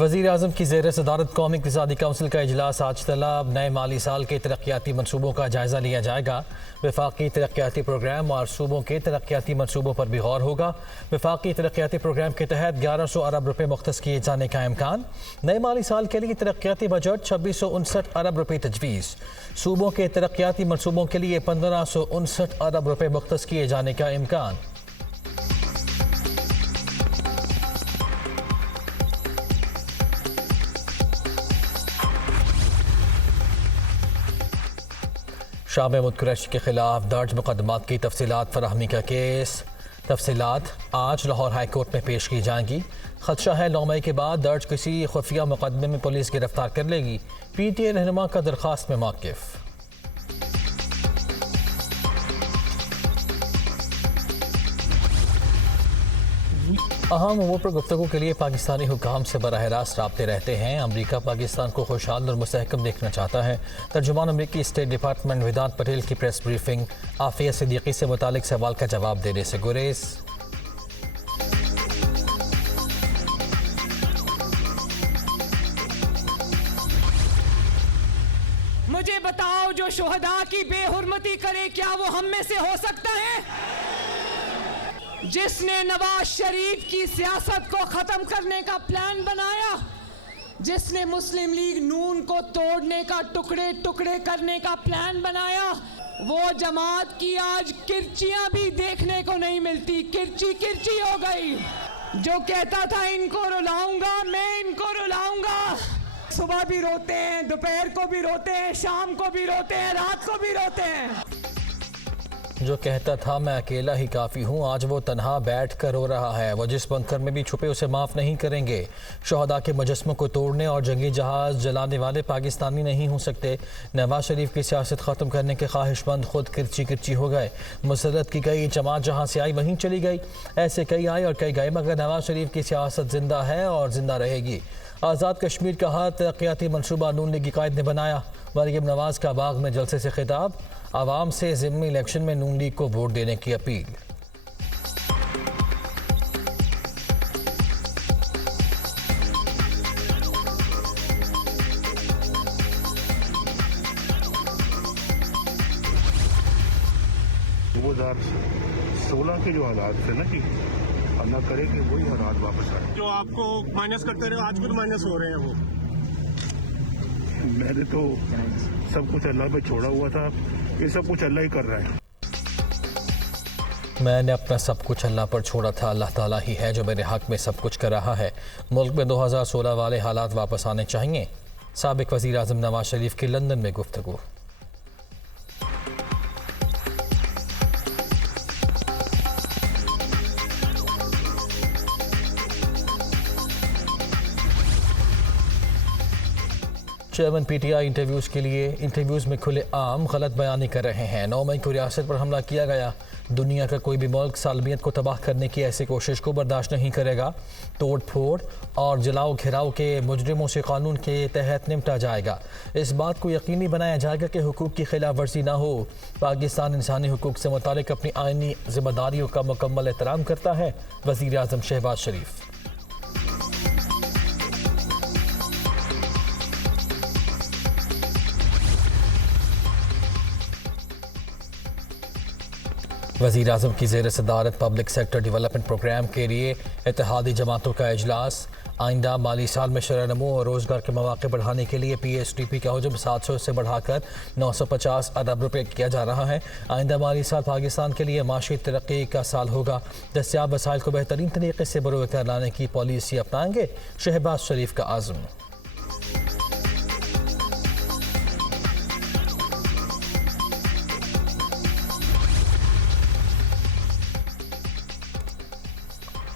वज़ीर-ए-आज़म की ज़ेर सदारत कौमी इक़्तिसादी काउंसिल का इजलास आज तलब। नए माली साल के तरक्याती मनसूबों का जायज़ा लिया जाएगा। वफाकी तरक्याती प्रोग्राम और सूबों के तरक्याती मनसूबों पर भी गौर होगा। वफाकी तरक्याती प्रोग्राम के तहत 1100 अरब रुपये मुख्तस किए जाने का इम्कान। नए माली साल के लिए तरक्याती बजट 2659 अरब रुपये तजवीज़। सूबों के तरक्याती मनसूबों के लिए 1559 अरब रुपये मुख्तस किए जाने का इम्कान। शाह महमूद कुरैशी के खिलाफ दर्ज मुकदमात की तफसीलात फराहमी का केस। तफसीलात आज लाहौर हाई कोर्ट में पेश की जाएंगी। खदशा है 9 मई के बाद दर्ज किसी खुफिया मुकदमे में पुलिस गिरफ्तार कर लेगी। PTA रहनुमा का दरख्वास्त में मौक़िफ़। अहम उमूर पर गुफ्तगू के लिए पाकिस्तानी हुकाम से बराह रास्त राब्ते रहते हैं। अमरीका पाकिस्तान को खुशहाल और मुस्तहकम देखना चाहता है। तर्जुमान अमरीकी स्टेट डिपार्टमेंट वेदांत पटेल की प्रेस ब्रीफिंग। आफिया सिद्दीकी से मुतालिक सवाल का जवाब देने से गुरेज। मुझे बताओ, जो शुहदा की बेहुरमती करे क्या वो हम में से हो सकता है? जिसने नवाज शरीफ की सियासत को खत्म करने का प्लान बनाया, जिसने मुस्लिम लीग नून को तोड़ने का, टुकड़े टुकड़े करने का प्लान बनाया, वो जमात की आज किरचियां भी देखने को नहीं मिलती। किरची किरची हो गई। जो कहता था इनको रुलाऊंगा, मैं इनको रुलाऊंगा, सुबह भी रोते हैं, दोपहर को भी रोते हैं, शाम को भी रोते हैं, रात को भी रोते हैं। जो कहता था मैं अकेला ही काफ़ी हूँ, आज वो तन्हा बैठ कर रो रहा है। वो जिस बंकर में भी छुपे उसे माफ़ नहीं करेंगे। शहदा के मुजस्मों को तोड़ने और जंगी जहाज़ जलाने वाले पाकिस्तानी नहीं हो सकते। नवाज शरीफ की सियासत ख़त्म करने के ख्वाहिशमंद खुद किरची किरची हो गए। मुसरत की कई जमात जहाँ से आई वहीं चली गई। ऐसे कई आए और कई गए, मगर नवाज शरीफ की सियासत ज़िंदा है और ज़िंदा रहेगी। आज़ाद कश्मीर का हर तरक्याती मनसूबा नून लीग की कायद ने बनाया। मरियम नवाज का बाग में जलसे से खिताब। आवाम से ज़िमनी इलेक्शन में नून लीग को वोट देने की अपील। वो 2016 के जो हालात थे ना, कि अल्लाह करे कि वही हालात वापस आए। जो आपको माइनस करते रहे, आज खुद माइनस हो रहे हैं। वो मैंने तो सब कुछ अल्लाह पे छोड़ा हुआ था। ये सब कुछ अल्लाह ही कर रहा है। मैंने अपना सब कुछ अल्लाह पर छोड़ा था। अल्लाह ताला ही है जो मेरे हक में सब कुछ कर रहा है। मुल्क में 2016 वाले हालात वापस आने चाहिए। साबिक वज़ीर आज़म नवाज शरीफ की लंदन में गुफ्तगू। चेयरमैन PTI इंटरव्यूज़ में खुले आम गलत बयानी कर रहे हैं। 9 मई को रियासत पर हमला किया गया। दुनिया का कोई भी मुल्क सालमियत को तबाह करने की ऐसी कोशिश को बर्दाश्त नहीं करेगा। तोड़ फोड़ और जलाओ घिराव के मुजरिमों से कानून के तहत निपटा जाएगा। इस बात को यकीनी बनाया जाएगा कि हुकूक की खिलाफ वर्जी ना हो। पाकिस्तान इंसानी हुकूक से मुतालिक अपनी आइनी जिम्मेदारियों का मुकम्मल एहतराम करता है। वज़ीर आज़म शहबाज शरीफ। वज़ीर आज़म की ज़ेर सदारत पब्लिक सेक्टर डेवलपमेंट प्रोग्राम के लिए इत्तेहादी जमातों का इजलास। आइंदा माली साल में शरह-ए-नमो और रोज़गार के मौक़े बढ़ाने के लिए PSDP का हजम 700 से बढ़ाकर 950 अरब रुपये किया जा रहा है। आइंदा माली साल पाकिस्तान के लिए माशी तरक्की का साल होगा। दस्तियाब वसाइल को बेहतरीन तरीके से बरोबर लाने की पॉलिसी अपनाएंगे। शहबाज शरीफ का आज़म।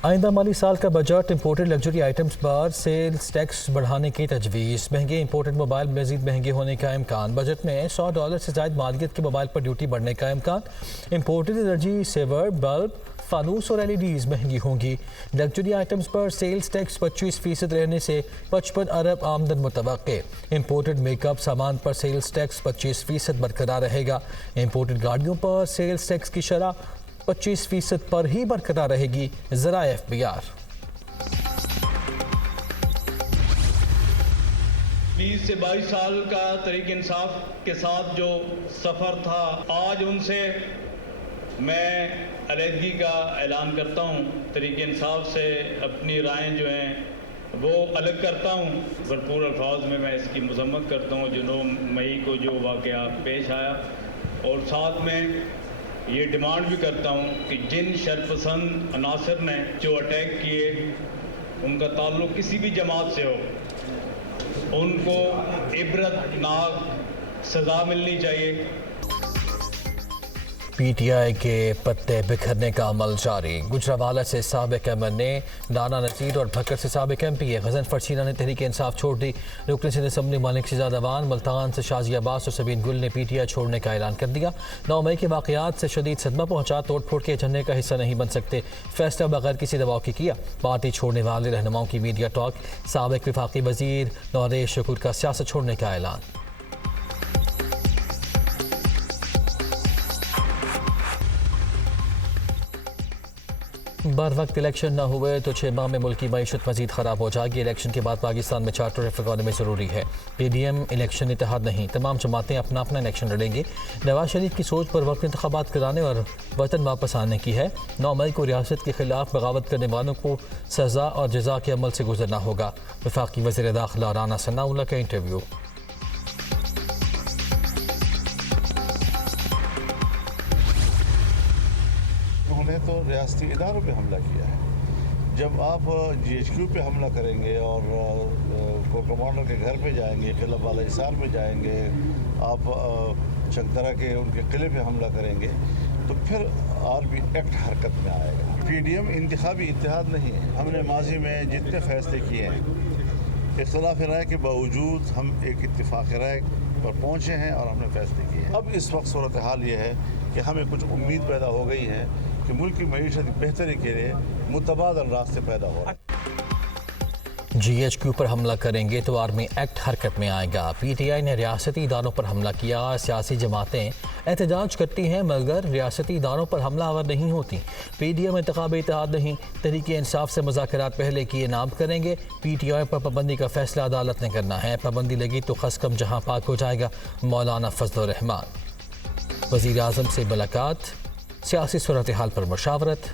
आइंदा माली साल का बजट इंपोर्टेड लग्जरी आइटम्स पर सेल्स टैक्स बढ़ाने की तजवीज़। महंगे इंपोर्टेड मोबाइल मज़ीद महंगे होने का इम्कान। बजट में $100 से ज़ायद मालियत के मोबाइल पर ड्यूटी बढ़ने का इम्कान। इंपोर्टेड एनर्जी सेवर, बल्ब, फानूस और LEDs महंगी होंगी। लग्जरी आइटम्स पर सेल्स टैक्स 25% रहने से 55 अरब आमदन मुतवक्के। इंपोर्टेड मेकअप सामान पर सेल्स टैक्स 25% बरकरार रहेगा। इंपोर्टेड गाड़ियों पर सेल्स टैक्स की शरह 25% पर ही बरकरार रहेगी। ज़राए FBR। 20 से 22 साल का तहरीक इंसाफ के साथ जो सफ़र था, आज उनसे मैं अलहदगी का ऐलान करता हूँ। तहरीक इंसाफ से अपनी राय जो हैं वो अलग करता हूँ। भरपूर अल्फाज में मैं इसकी मजम्मत करता हूँ जो 9 मई को जो वाक़या पेश आया, और साथ में ये डिमांड भी करता हूँ कि जिन शरपसंद अनासर ने जो अटैक किए उनका ताल्लुक़ किसी भी जमात से हो, उनको इबरतनाक सज़ा मिलनी चाहिए। पीटीआई के पत्ते बिखरने का अमल जारी। गुजरावाला से साबिक एमएनए दाना नज़ीर और भक्कर से साबिक एमपी गज़नफर शीना ने तहरीक इंसाफ छोड़ दी। रुकन सिंध असम्बली मालिक शहजाद अवान, मुल्तान से शाजी अब्बास और सबीन गुल ने पीटीआई छोड़ने का ऐलान कर दिया। 9 मई के वाक़यात से शदीद सदमा पहुंचा, तोड़ फोड़ के झंडे का हिस्सा नहीं बन सकते, फैसला बगैर किसी दबाव के किया। पार्टी छोड़ने वाले रहनुमाओं की मीडिया टॉक। साबिक वफाकी वजीर नौरेश शकूर का सियासत छोड़ने का ऐलान। बर वक्त इलेक्शन न हुए तो 6 माह में मुल्क की मईशत मजीद ख़राब हो जाएगी। इलेक्शन के बाद पाकिस्तान में चार्टर ऑफ इकॉनमी ज़रूरी है। पीडीएम इलेक्शन इत्तेहाद नहीं, तमाम जमातें अपना अपना इलेक्शन लड़ेंगे। नवाज शरीफ की सोच पर वक्त इंतखाबात कराने और वतन वापस आने की है। 9 मई को रियासत के खिलाफ बगावत करने वालों को सज़ा और जजा के अमल से गुजरना होगा। वफाकी वज़ीर दाखिला राना सनाउल्लाह का इंटरव्यू। उन्होंने तो रियासती इदारों पे हमला किया है। जब आप GHQ पे हमला करेंगे और को कमांडर के घर पे जाएंगे, किला बाला हिसार पे जाएंगे, आप चकदरा के उनके किले पे हमला करेंगे, तो फिर आर्मी एक्ट हरकत में आएगा। पीडीएम इंतखाबी इत्तेहाद नहीं है। हमने माजी में जितने फैसले किए हैं, इख्तिलाफ राय के बावजूद हम एक इत्तिफाक राय पर पहुँचे हैं और हमने फैसले किए हैं। अब इस वक्त सूरत हाल ये है कि हमें कुछ उम्मीद पैदा हो गई है कि मुल्क की मईशत की बेहतरी के लिए मुतबादल रास्ते पैदा हो रहे हैं। GHQ पर हमला करेंगे तो आर्मी एक्ट हरकत में आएगा। पीटीआई ने रियासती इदारों पर हमला किया। सियासी जमातें एहतजाज करती हैं मगर रियासती इदारों पर हमलावर नहीं होती। पीडीएम इंतखाबी इत्तेहाद नहीं, तहरीक इंसाफ से मुज़ाकरात पहले किए नाम करेंगे। पीटीआई पर पाबंदी का फैसला अदालत ने करना है। पाबंदी लगी तो खसकम जहां पाक हो जाएगा। मौलाना फजलुर रहमान। वज़ीर आज़म से मुलाकात, सियासी सूरत हाल पर मुशावरत।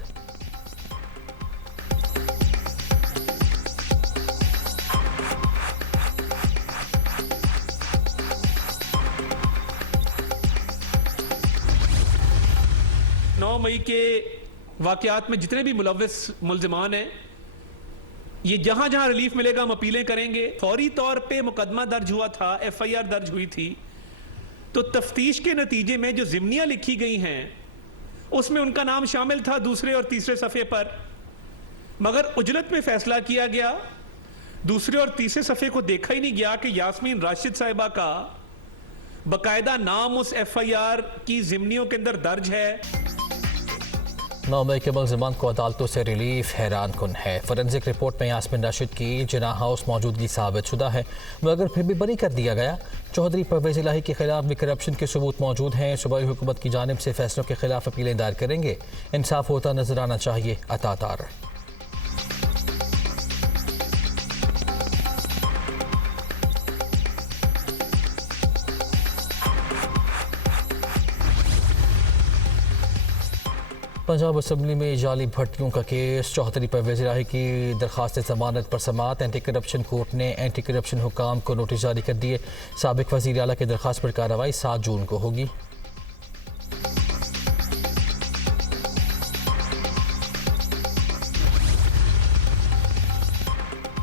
मई के वाक़यात में जितने भी मुलव्विस मुल्ज़िमान हैं, ये जहां जहां रिलीफ मिलेगा हम अपीलें करेंगे। फौरी तौर पे मुकदमा दर्ज हुआ था, FIR दर्ज हुई थी, तो तफ्तीश के नतीजे में जो ज़िम्नियाँ लिखी गई हैं उसमें उनका नाम शामिल था दूसरे और तीसरे सफ़े पर, मगर उजलत में फ़ैसला किया गया, दूसरे और तीसरे सफ़े को देखा ही नहीं गया कि यास्मीन राशिद साहिबा का बाकायदा नाम उस FIR की ज़िम्नियों के अंदर दर्ज है। 9 मई के मुल्ज़िमान को अदालतों से रिलीफ हैरान कुन है। फोरेंसिक रिपोर्ट में यास्मीन राशिद की जिना हाउस मौजूदगी साबित शुदा है, मगर फिर भी बरी कर दिया गया। चौधरी परवेज़ इलाही के खिलाफ भी करप्शन के सबूत मौजूद हैं। सूबाई हुकूमत की जानिब से फैसलों के खिलाफ अपीलें दायर करेंगे। इंसाफ होता नजर आना चाहिए। अतातार पंजाब असम्बली में जाली भर्तियों का केस। चौधरी परवेज़ इलाही की दरख्वास्त ज़मानत पर समाअत। एंटी करप्शन कोर्ट ने एंटी करप्शन हुकाम को नोटिस जारी कर दिए। साबिक वज़ीर आला की दरख्वास्त पर कार्रवाई 7 जून को होगी।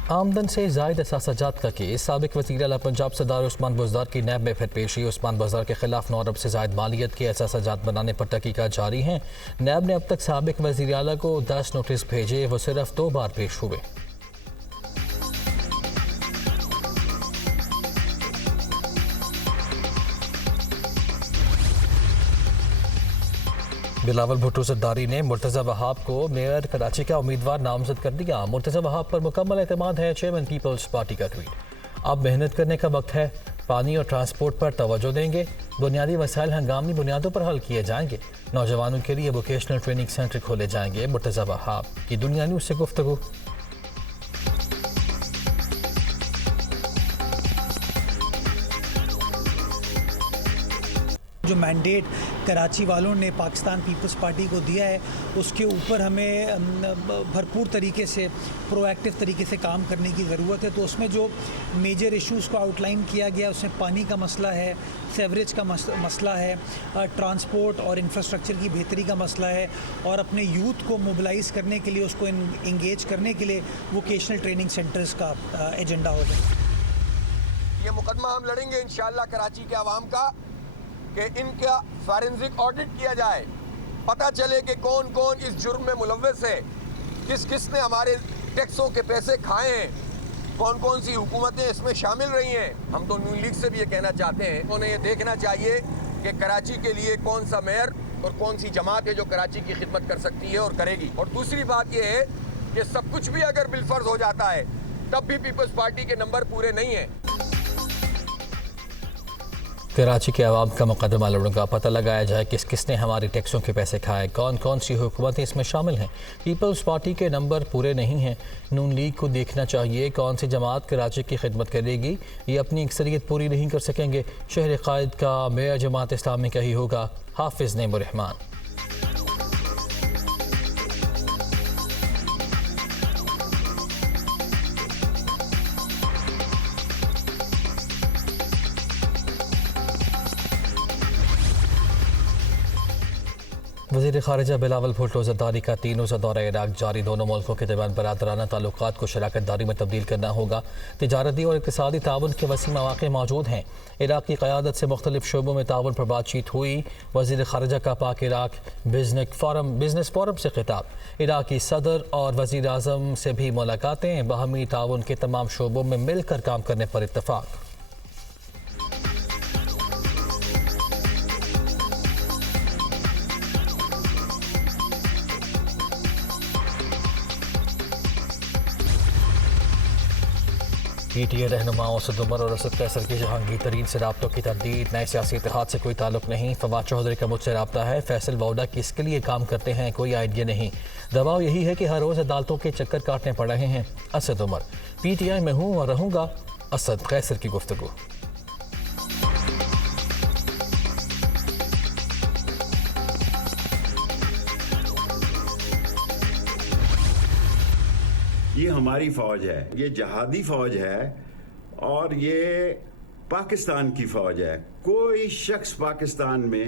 आमदन से जायद असासाजात का केस। साबिक वज़ीर आला पंजाब सरदार उस्मान बुज़दार की नैब में फिर पेशी। उस्मान बुज़दार के खिलाफ 9 अरब से जायद मालियत के असासाजात बनाने पर तहकीकात जारी हैं। नैब ने अब तक साबिक वज़ीर आला को 10 नोटिस भेजे, वो सिर्फ 2 बार पेश हुए। बिलावल भुट्टो ज़रदारी ने मुर्तज़ा वहाब को मेयर कराची का उम्मीदवार नामजद कर दिया। मुर्तज़ा वहाब पर मुकम्मल एतमाद है, चेयरमैन पीपल्स पार्टी का ट्वीट। अब मेहनत करने का वक्त है, पानी और ट्रांसपोर्ट पर तवज्जो देंगे। बुनियादी वसाइल हंगामी बुनियादों पर हल किए जाएंगे। नौजवानों के लिए वोकेशनल ट्रेनिंग सेंटर खोले जाएंगे। मुर्तज़ा वहाब की दुनिया न्यूज़ से गुफ्तगू। जो मैंडेट कराची वालों ने पाकिस्तान पीपल्स पार्टी को दिया है उसके ऊपर हमें भरपूर तरीके से प्रोएक्टिव तरीके से काम करने की ज़रूरत है। तो उसमें जो मेजर इश्यूज़ को आउटलाइन किया गया उसमें पानी का मसला है, सेवरेज का मसला है, ट्रांसपोर्ट और इंफ्रास्ट्रक्चर की बेहतरी का मसला है और अपने यूथ को मोबिलाइज़ करने के लिए उसको इंगेज करने के लिए वोकेशनल ट्रेनिंग सेंटर्स का एजेंडा होगा। ये मुकदमा हम लड़ेंगे इंशाअल्लाह कराची के अवाम का कि इनका फॉरेंसिक ऑडिट किया जाए, पता चले कि कौन कौन इस जुर्म में मुलव्वस है, किस किस ने हमारे टैक्सों के पैसे खाए हैं, कौन कौन सी हुकूमतें इसमें शामिल रही हैं। हम तो नून लीग से भी ये कहना चाहते हैं उन्हें ये देखना चाहिए कि कराची के लिए कौन सा मेयर और कौन सी जमात है जो कराची की खिदमत कर सकती है और करेगी। और दूसरी बात ये है कि सब कुछ भी अगर बिलफर्ज हो जाता है तब भी पीपल्स पार्टी के नंबर पूरे नहीं हैं। कराची के अवाम का मुकदमा लड़ने का पता लगाया जाए किस किसने हमारे टैक्सों के पैसे खाए, कौन कौन सी हुकूमतें इसमें शामिल हैं। पीपल्स पार्टी के नंबर पूरे नहीं हैं। नून लीग को देखना चाहिए कौन सी जमात कराची की खिदमत करेगी। ये अपनी अक्सरियत पूरी नहीं कर सकेंगे। शहर कायद का मेयर जमात इस्लामी का ही होगा, हाफिज़ नेमुर्रहमान। वज़ीर ख़ारिजा बिलावल भुट्टो ज़रदारी का 3 रोज़ा दौरा इराक़ जारी। दोनों मुल्कों के दरमियान बरादराना ताल्लुकात को शराकत दारी में तब्दील करना होगा। तिजारती और इक़्तिसादी ताउन के वसी मौक़े मौजूद हैं। इराक़ की क़यादत से मुख्तलिफ शोबों में ताउन पर बातचीत हुई। वज़ीर ख़ारिजा का पाक इराक़ बिज़नेस फ़ोरम से खिताब। इराक़ी सदर और वज़ीर आज़म से भी मुलाकातें। बाहमी ताउन के तमाम शोबों में मिलकर काम करने पर इत्तफ़ाक़। पीटीए रहनुमाओं असद उमर और असद कैसर की जहांगीर तरीन से राब्तों की तरदीद। नए सियासी इत्तेहाद से कोई ताल्लुक नहीं। फवाद चौधरी का मुझसे रब्ता है। फैसल वाउडा किसके लिए काम करते हैं कोई आइडिया नहीं। दबाव यही है कि हर रोज़ अदालतों के चक्कर काटने पड़ रहे हैं। असद उमर पीटीआई में हूँ और रहूँगा। असद कैसर की गुफ्तगू। ये हमारी फ़ौज है, ये जहादी फ़ौज है और ये पाकिस्तान की फ़ौज है। कोई शख्स पाकिस्तान में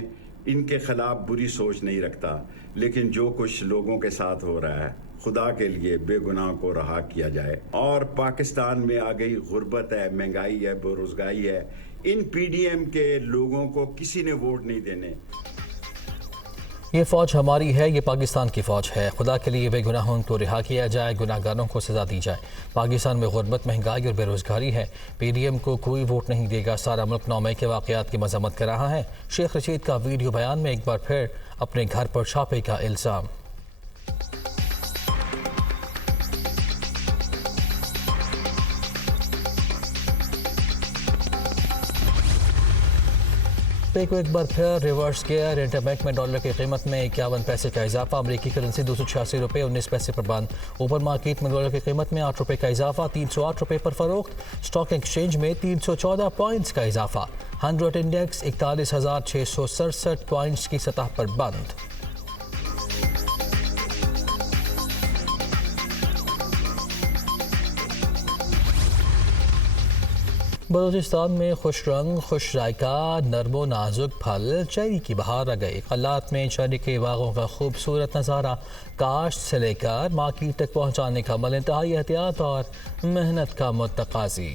इनके ख़िलाफ़ बुरी सोच नहीं रखता, लेकिन जो कुछ लोगों के साथ हो रहा है, खुदा के लिए बेगुनाह को रहा किया जाए। और पाकिस्तान में आ गई गुर्बत है, महंगाई है, बेरोज़गारी है। इन पीडीएम के लोगों को किसी ने वोट नहीं देने। ये फ़ौज हमारी है, ये पाकिस्तान की फ़ौज है। खुदा के लिए बेगुनाहों को रिहा किया जाए, गुनाहगारों को सज़ा दी जाए। पाकिस्तान में गुर्बत, महंगाई और बेरोज़गारी है। पीडीएम को कोई वोट नहीं देगा। सारा मुल्क 9 मई के वाक़यात की मज़म्मत कर रहा है। शेख रशीद का वीडियो बयान में एक बार फिर अपने घर पर छापे का इल्ज़ाम। पे को एक बार फिर रिवर्स गियर। इंटरबैंक में डॉलर की कीमत में 51 पैसे का इजाफा। अमरीकी करेंसी 286 रुपये 19 पैसे पर बंद। ओपन मार्केट में डॉलर की कीमत में 8 रुपये का इजाफा। 308 रुपये पर फरोख्त। स्टॉक एक्सचेंज में 314 पॉइंट्स का इजाफा। 100 इंडेक्स 41,667 पॉइंट्स की सतह पर बंद। बलूचिस्तान में खुश रंग खुश जायका नरमो नाजुक फल चेरी की बहार आ गई। कल्लात में चेरी के बागों का खूबसूरत नज़ारा। काश्त से लेकर मार्केट तक पहुँचाने का अमल इंतहाई एहतियात और मेहनत का मुतकाज़ी।